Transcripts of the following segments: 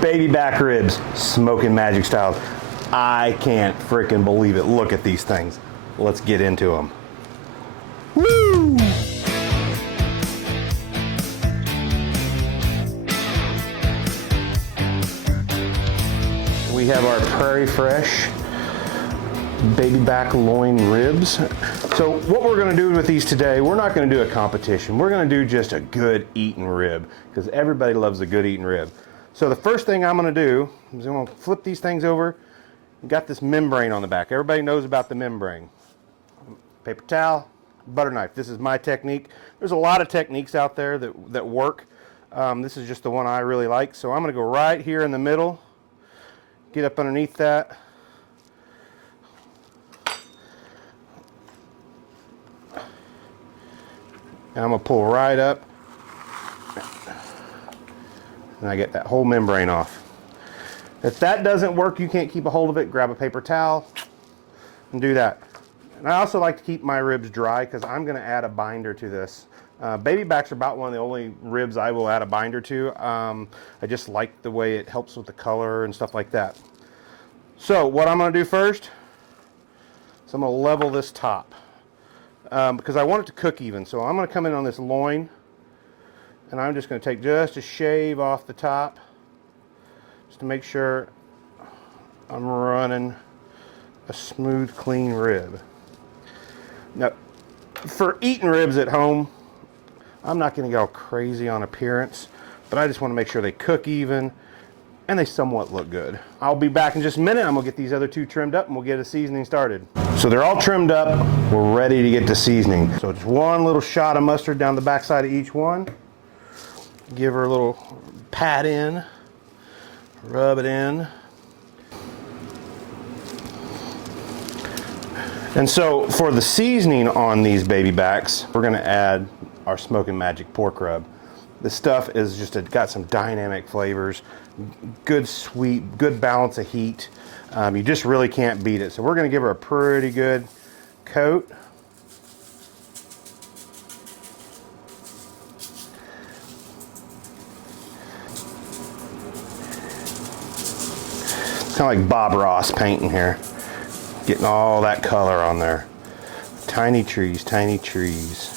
Baby back ribs, smoking magic style. I can't freaking believe it. Look at these things. Let's get into them. Woo! We have our Prairie Fresh baby back loin ribs. So what we're going to do with these today, we're not going to do a competition. We're going to do just a good eating rib because everybody loves a good eating rib. So the first thing I'm going to do is I'm going to flip these things over. We've got this membrane on the back. Everybody knows about the membrane. Paper towel, butter knife. This is my technique. There's a lot of techniques out there that work. This is just the one I really like. So I'm going to go right here in the middle, get up underneath that. And I'm going to pull right up, and I get that whole membrane off. If that doesn't work, you can't keep a hold of it, grab a paper towel and do that. And I also like to keep my ribs dry because I'm going to add a binder to this. Baby backs are about one of the only ribs I will add a binder to. I just like the way it helps with the color and stuff like that. So what I'm going to do first is I'm going to level this top. Because I want it to cook even. So I'm going to come in on this loin and I'm just going to take just a shave off the top just to make sure I'm running a smooth, clean rib. Now, for eating ribs at home, I'm not going to go crazy on appearance, but I just want to make sure they cook even and they somewhat look good. I'll be back in just a minute. I'm going to get these other two trimmed up and we'll get a seasoning started. So they're all trimmed up. We're ready to get to seasoning. So just one little shot of mustard down the backside of each one. Give her a little pat in. Rub it in. And so for the seasoning on these baby backs, we're going to add our Smoking Magic pork rub. This stuff is just got some dynamic flavors, good sweet, good balance of heat. You just really can't beat it. So we're going to give her a pretty good coat. It's kind of like Bob Ross painting here, getting all that color on there. Tiny trees, tiny trees.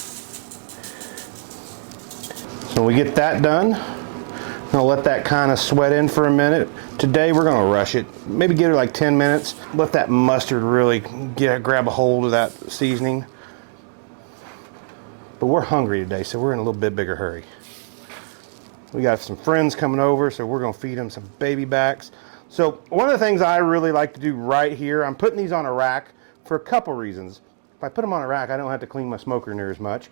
So we get that done. I'm gonna let that kind of sweat in for a minute. Today we're gonna rush it. Maybe give it like 10 minutes. Let that mustard really grab a hold of that seasoning. But we're hungry today, so we're in a little bit bigger hurry. We got some friends coming over, so we're gonna feed them some baby backs. So one of the things I really like to do right here, I'm putting these on a rack for a couple reasons. If I put them on a rack, I don't have to clean my smoker near as much.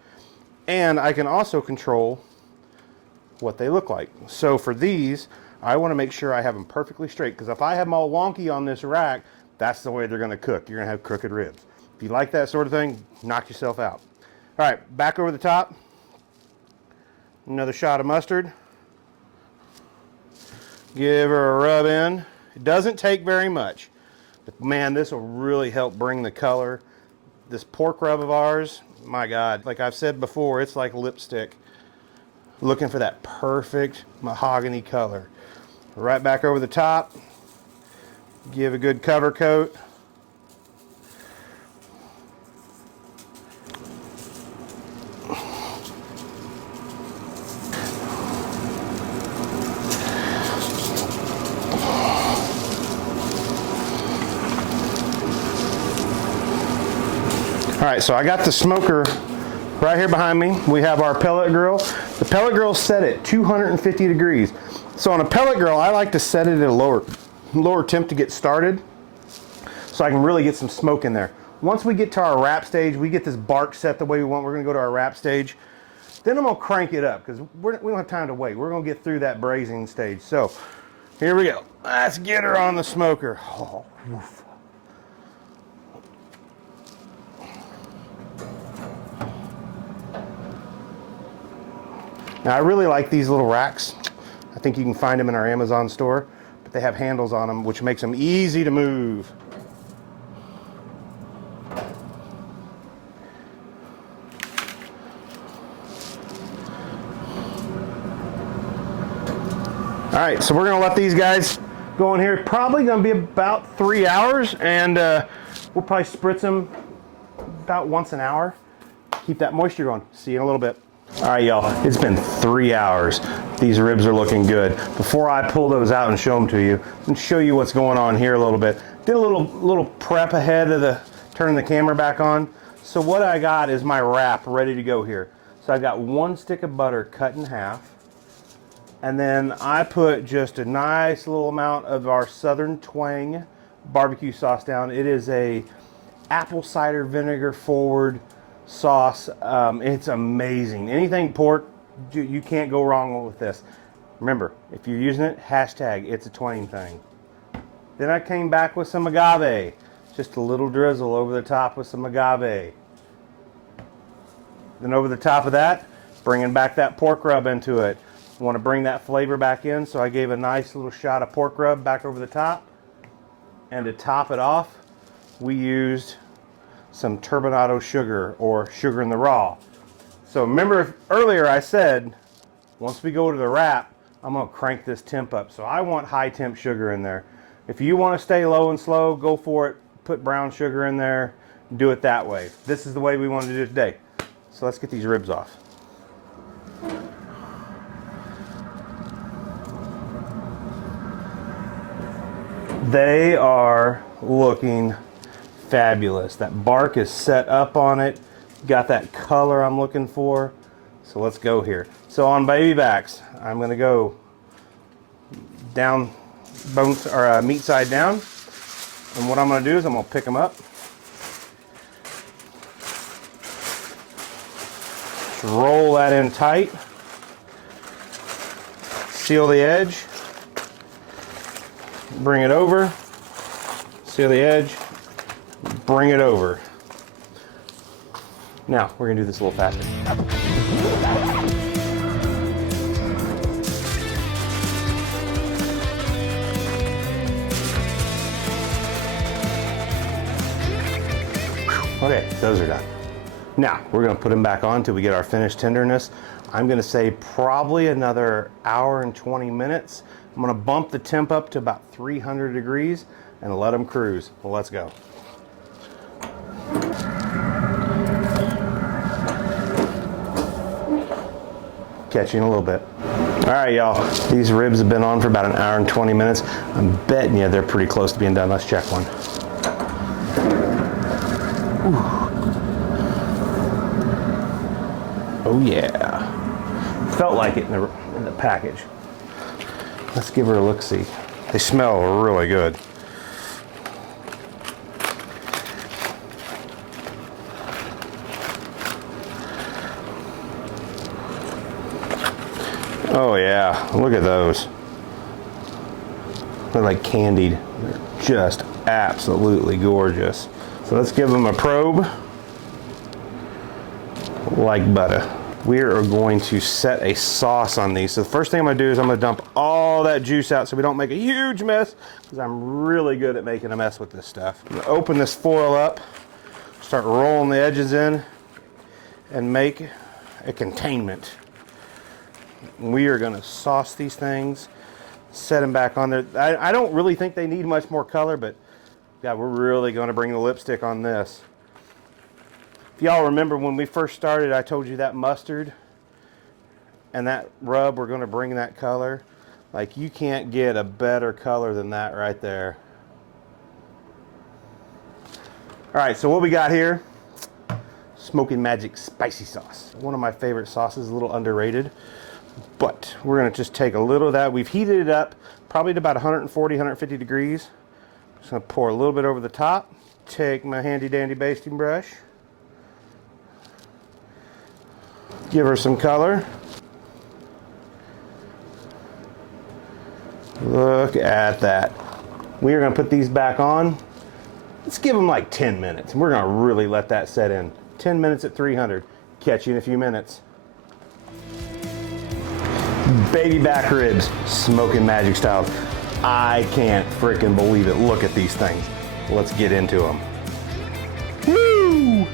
And I can also control what they look like. So for these, I want to make sure I have them perfectly straight, because if I have them all wonky on this rack, that's the way they're going to cook. You're going to have crooked ribs. If you like that sort of thing, knock yourself out. All right, back over the top. Another shot of mustard. Give her a rub in. It doesn't take very much, but man, this will really help bring the color. This pork rub of ours, my God, like I've said before, it's like lipstick. Looking for that perfect mahogany color. Right back over the top. Give a good cover coat. All right, so I got the smoker right here behind me. We have our pellet grill. The pellet grill is set at 250 degrees. So on a pellet grill, I like to set it at a lower temp to get started so I can really get some smoke in there. Once we get to our wrap stage, we get this bark set the way we want. We're gonna go to our wrap stage. Then I'm gonna crank it up because we don't have time to wait. We're gonna get through that braising stage. So here we go. Let's get her on the smoker. Oh, woof. Now I really like these little racks. I think you can find them in our Amazon store, but they have handles on them, which makes them easy to move. right, so we're gonna let these guys go in here. Probably gonna be about 3 hours, and we'll probably spritz them about once an hour. Keep that moisture going. See you in a little bit. All right, y'all, it's been 3 hours. These ribs are looking good. Before I pull those out and show them to you, and show you what's going on here a little bit. Did a little prep ahead of turning the camera back on. So what I got is my wrap ready to go here. So I got 1 stick of butter cut in half. And then I put just a nice little amount of our Southern Twang barbecue sauce down. It is a apple cider vinegar forward sauce. It's amazing. Anything pork, you can't go wrong with this. Remember, if you're using it, hashtag it's a Twain thing. Then I came back with some agave. Just a little drizzle over the top with some agave. Then over the top of that, bringing back that pork rub into it. Want to bring that flavor back in, so I gave a nice little shot of pork rub back over the top. And to top it off, we used some turbinado sugar, or sugar in the raw. So remember earlier I said, once we go to the wrap, I'm going to crank this temp up. So I want high temp sugar in there. If you want to stay low and slow, go for it. Put brown sugar in there. Do it that way. This is the way we want to do it today. So let's get these ribs off. They are looking fabulous. That bark is set up on it. Got that color I'm looking for. So let's go here. So on baby backs, I'm going to go down bones or meat side down. And what I'm going to do is I'm going to pick them up. Just roll that in tight. Seal the edge. Bring it over. Seal the edge. Bring it over. Now, we're going to do this a little faster. Okay, those are done. Now, we're going to put them back on until we get our finished tenderness. I'm going to say probably another hour and 20 minutes. I'm going to bump the temp up to about 300 degrees and let them cruise. Well, let's go. Catch you in a little bit. All right, y'all. These ribs have been on for about an hour and 20 minutes. I'm betting you they're pretty close to being done. Let's check one. Oh yeah. Felt like it in the package. Let's give her a look-see. They smell really good. Oh yeah, look at those. They're like candied. They're just absolutely gorgeous. So let's give them a probe. Like butter. We are going to set a sauce on these. So the first thing I'm going to do is I'm going to dump all that juice out so we don't make a huge mess, because I'm really good at making a mess with this stuff. I'm going to open this foil up, start rolling the edges in, and make a containment. We are going to sauce these things, set them back on there. I don't really think they need much more color, but God, we're really going to bring the lipstick on this. If y'all remember when we first started, I told you that mustard and that rub were going to bring that color. Like, you can't get a better color than that right there. All right, so what we got here, Smoking Magic spicy sauce. One of my favorite sauces, a little underrated, but we're going to just take a little of that. We've heated it up probably to about 140, 150 degrees. Just going to pour a little bit over the top. Take my handy dandy basting brush. Give her some color. Look at that. We are going to put these back on. Let's give them like 10 minutes. And we're going to really let that set in. 10 minutes at 300. Catch you in a few minutes. Baby back ribs, Smoking Magic style. I can't freaking believe it. Look at these things. Let's get into them. Woo!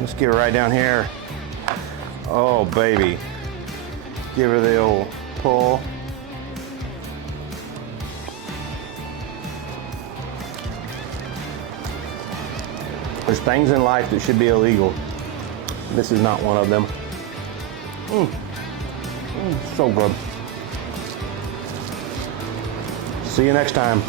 Let's get right down here. Oh, baby. Give her the old pull. There's things in life that should be illegal. This is not one of them. So good. See you next time.